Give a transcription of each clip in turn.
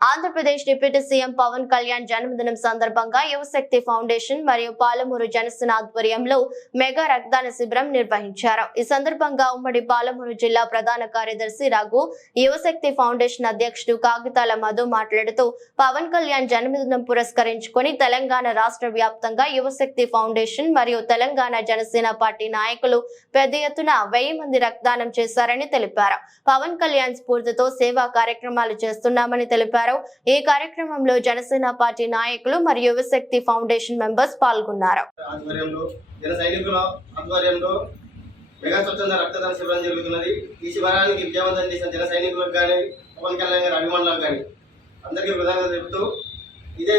Andhra Pradesh deputy CM Pawan Kalyan జన్మదినం సందర్భంగా యువశక్తి foundation మరియు పాలమూరు జనసేన ఆధ్వర్యంలో మెగా రక్తదాన శిబిరం నిర్వహించారు. ఈ సందర్భంగా ఉమ్మడి పాలమూరు జిల్లా ప్రధాన కార్యదర్శి రఘు యువశక్తి ఫౌండేషన్ అధ్యక్షుడు కాగితాల మధు మాట్లాడుతూ పవన్ కళ్యాణ్ జన్మదినం పురస్కరించుకొని తెలంగాణ రాష్ట్ర వ్యాప్తంగా యువశక్తి ఫౌండేషన్ మరియు తెలంగాణ జనసేన పార్టీ నాయకులు పెద్ద ఎత్తున వెయ్యి మంది రక్తదానం చేశారని తెలిపారు. పవన్ కళ్యాణ్ స్ఫూర్తితో సేవా కార్యక్రమాలు చేస్తున్నామని తెలిపారు. ఈ కార్యక్రమంలో జనసేన పార్టీ నాయకులు మరియు యువశక్తి ఫౌండేషన్ మెంబర్స్ పాల్గొన్నారు. ఆధ్వర్యంలో జన ఆధ్వర్యంలో మెగా స్వచ్ఛంద రక్తదాన శిబిరం జరుగుతున్నది. ఈ శిబిరానికి విజయవంతం చేసిన జన సైనికులకు కానీ పవన్ కళ్యాణ్ గారి అభిమానులకు కానీ అందరికీ ప్రధానంగా చెబుతూ ఇదే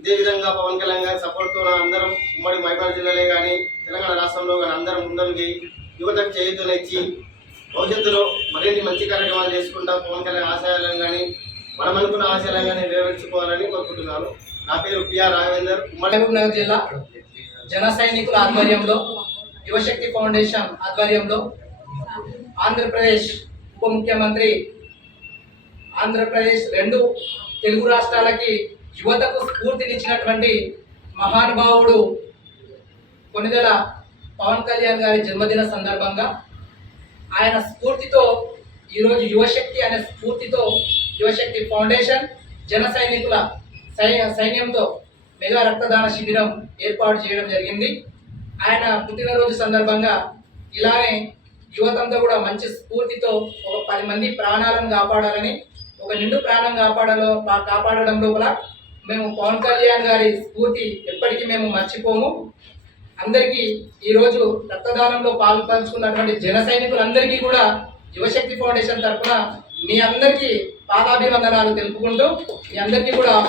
ఇదే విధంగా పవన్ కళ్యాణ్ గారి సపోర్ట్తో అందరం ఉమ్మడి మైపాడు జిల్లాలే కానీ తెలంగాణ రాష్ట్రంలో కానీ అందరం ముందరికి యువతకు చేయూతనిచ్చి భవిష్యత్తులో మరిన్ని మంచి కార్యక్రమాలు చేసుకుంటా పవన్ కళ్యాణ్ ఆశయాలను కానీ మనం అనుకున్న ఆశయాలను కానీ నెరవేర్చుకోవాలని కోరుకుంటున్నాను. నా పేరు పిఆర్ రాఘవేందర్. ఉమ్మడి మహబూబ్ నగర్ జిల్లా జన సైనికుల ఆధ్వర్యంలో యువశక్తి ఫౌండేషన్ ఆధ్వర్యంలో ఆంధ్రప్రదేశ్ ఉప ముఖ్యమంత్రి ఆంధ్రప్రదేశ్ రెండు తెలుగు రాష్ట్రాలకి యువతకు స్ఫూర్తినిచ్చినటువంటి మహానుభావుడు కొనిదెల పవన్ కళ్యాణ్ గారి జన్మదిన సందర్భంగా ఆయన స్ఫూర్తితో ఈరోజు యువశక్తి అనే స్ఫూర్తితో యువశక్తి ఫౌండేషన్ జన సైనికుల సైన్యంతో మెగా రక్తదాన శిబిరం ఏర్పాటు చేయడం జరిగింది. ఆయన పుట్టినరోజు సందర్భంగా ఇలానే యువతంతో కూడా మంచి స్ఫూర్తితో ఒక పది మంది ప్రాణాలను కాపాడాలని ఒక నిండు ప్రాణం కాపాడలో కాపాడడం లోపల మేము పవన్ కళ్యాణ్ గారి స్ఫూర్తి ఎప్పటికీ మేము మర్చిపోము. అందరికీ ఈరోజు రక్తదానంలో పాల్పంచుకున్నటువంటి జన సైనికులందరికీ కూడా యువశక్తి ఫౌండేషన్ తరఫున మీ అందరికీ పాదాభివందనాలు తెలుపుకుంటూ మీ అందరికీ కూడా